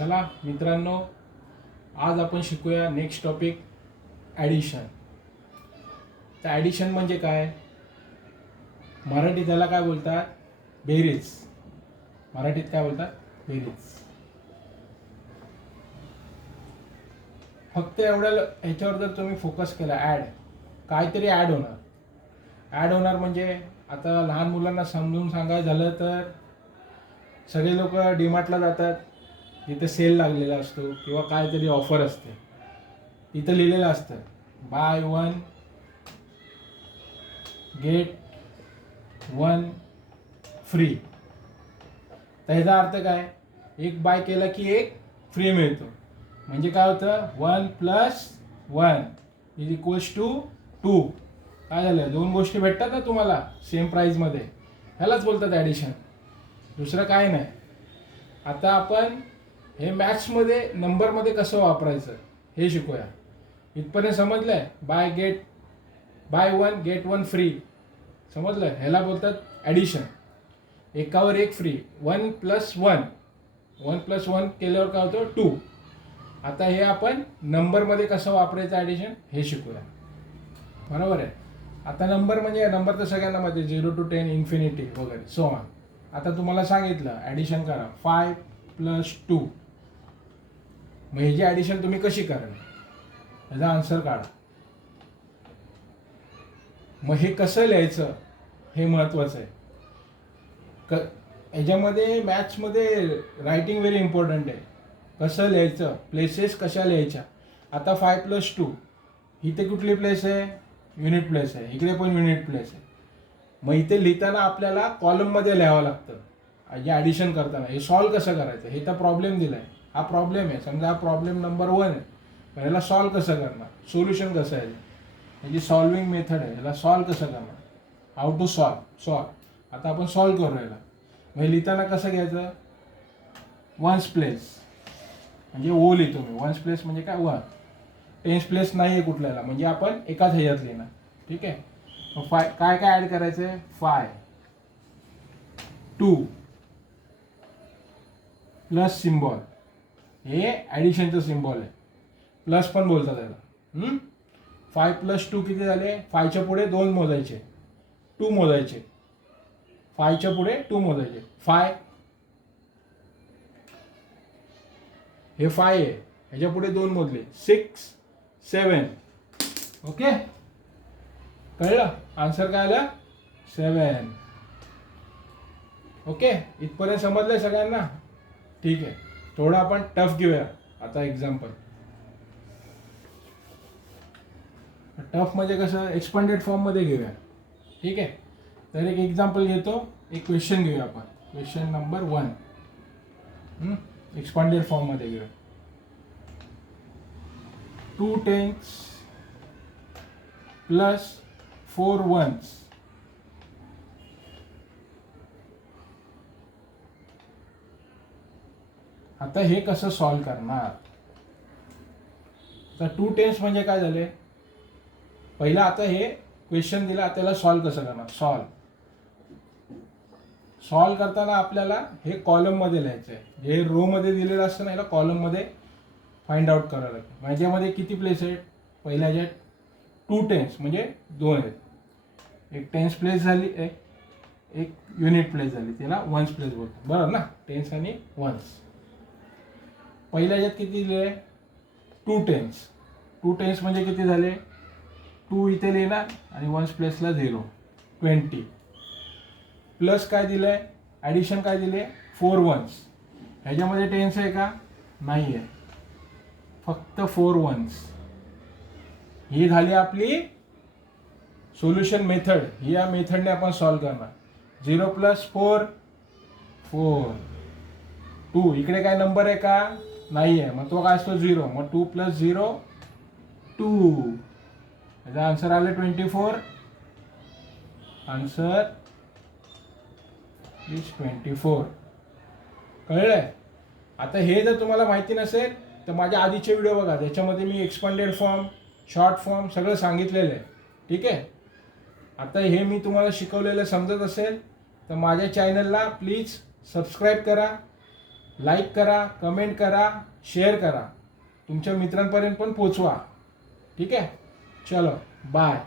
चला मित्रांनो, आज आपण शिकूया नेक्स्ट टॉपिक ॲडिशन. तर ॲडिशन म्हणजे काय? मराठीत त्याला काय बोलतात? बेरीज. मराठीत काय बोलतात? बेरीज. फक्त एवढ्या ह्याच्यावर जर तुम्ही फोकस केला, काहीतरी ॲड होणार म्हणजे आता लहान मुलांना समजून सांगायचं झालं तर सगळे लोक डीमार्टला जातात, तिथे सेल लागलेला असतो किंवा काहीतरी ऑफर असते, तिथं लिहिलेलं असतं बाय 1 गेट 1 फ्री. तर ह्याचा अर्थ काय? एक बाय केला की एक फ्री मिळतो. म्हणजे काय होतं? 1 + 1 = 2. काय झालं? दोन गोष्टी भेटतात ना तुम्हाला सेम प्राईजमध्ये. ह्यालाच बोलतात ॲडिशन, दुसरं काय नाही. आता आपण हे मॅथ्समध्ये नंबरमध्ये कसं वापरायचं हे शिकूया. इथपर्यंत समजलंय? बाय 1 गेट 1 फ्री समजलं? ह्याला बोलतात ॲडिशन. एकावर एक फ्री. 1 + 1 केल्यावर काय होतं? 2. आता हे आपण नंबरमध्ये कसं वापरायचं ॲडिशन हे शिकूया. बरोबर आहे. आता नंबर म्हणजे नंबर तर सगळ्यांना माहिती, 0 to 10 इन्फिनिटी वगैरे सो ऑन. आता तुम्हाला सांगितलं ॲडिशन करा 5 + 2. मग ह्याची ॲडिशन तुम्ही कशी कराल? ह्याचा आन्सर काढा. मग हे कसं लिहायचं हे महत्त्वाचं आहे. ह्याच्यामध्ये मॅथ्समध्ये रायटिंग व्हेरी इम्पॉर्टंट आहे. कसं लिहायचं, प्लेसेस कशा लिहायच्या. आता 5 + 2 इथे कुठली प्लेस आहे? युनिट प्लेस आहे. इकडे पण युनिट प्लेस आहे. मग इथे लिहिताना आपल्याला कॉलममध्ये लिहावं लागतं. हे ॲडिशन करताना हे सॉल्व कसं करायचं हे तर प्रॉब्लेम दिला आहे. हा प्रॉब्लेम आहे, समजा हा प्रॉब्लेम नंबर 1 आहे. पण ह्याला सॉल्व कसं करणार? सोल्युशन कसं आहे? ह्याची सॉल्विंग मेथड आहे. ह्याला सॉल्व कसं करणार? How to solve. आता आपण सॉल्व करू ह्याला. मग लिहिताना कसं घ्यायचं? 1's प्लेस म्हणजे ओ लिहितो मी. 1's प्लेस म्हणजे काय? 1. 10's प्लेस नाही आहे कुठल्याला, म्हणजे आपण एकाच ह्याच्यात लिहिणार. ठीक आहे. मग काय ॲड करायचं आहे? 5 2 प्लस सिम्बॉल. हे ॲडिशनचं सिम्बॉल आहे. प्लस पण बोलतात त्याला. 5 + 2 किती झाले? 5च्या पुढे 2 मोजायचे, 2 मोजायचे. 5च्या पुढे 2 मोजायचे. 5 हे 5 आहे, ह्याच्या पुढे 2 मोजले. 6 7. ओके, कळलं? आन्सर काय आलं? 7. ओके, इथपर्यंत समजलंय सगळ्यांना? ठीक आहे. थोडं आपण टफ घेऊया आता एक्झाम्पल. टफ म्हणजे कसं? एक्सपांडेड फॉर्ममध्ये घेऊया. ठीक आहे. तर एक एक्झाम्पल घेतो, एक क्वेश्चन घेऊया आपण. क्वेश्चन नंबर 1 एक्सपांडेड फॉर्ममध्ये घेऊया. 2 10s + 4 1s. आता हे कसं सॉल्व करणार? तर 2 10s म्हणजे काय झाले? पहिला आता हे क्वेश्चन दिला, त्याला सॉल्व कसं करणार? सॉल्व करताना आपल्याला हे कॉलममध्ये लिहायचं आहे. हे रो मध्ये दिलेलं असतं ना, याला कॉलममध्ये फाइंड आउट करावं लागतं. माझ्यामध्ये किती प्लेस आहेत? पहिल्या ह्याच्यात 2 10s म्हणजे 2 आहेत. एक 10s प्लेस झाली, एक युनिट प्लेस झाली, त्याला 1's प्लेस बोलतो. बरोबर ना? 10s आणि 1s. पहिल्या ह्याच्यात किती दिले? 2 10s. 2 10s म्हणजे किती झाले? 2 इथे लिहिणार आणि 1's प्लेसला 0 20. प्लस काय दिलंय? ॲडिशन काय दिले? 4 1s. ह्याच्यामध्ये 10s आहे का? नाही आहे, फक्त 4 1s. ही झाली आपली सोल्युशन मेथड. ही या मेथडने आपण सॉल्व करणार. 0 + 4 4. 2 इकडे काय नंबर आहे का? नाही आहे, मग तो काय असतो? 0. मग 2 + 0 2. याचा आन्सर आलं 24. Answer is 24. कळलंय? आता हे जर तुम्हाला माहिती नसेल तर माझ्या आधीचे व्हिडिओ बघा, त्याच्यामध्ये मी एक्सपांडेड फॉर्म, शॉर्ट फॉर्म सगळं सांगितलेलं आहे. ठीक आहे. आता हे मी तुम्हाला शिकवलेलं समजत असेल तर माझ्या चॅनलला प्लीज सबस्क्राईब करा. लाईक करा, कमेंट करा, शेअर करा, तुमच्या मित्रांपर्यंत पण पोचवा. ठीक आहे, चलो बाय.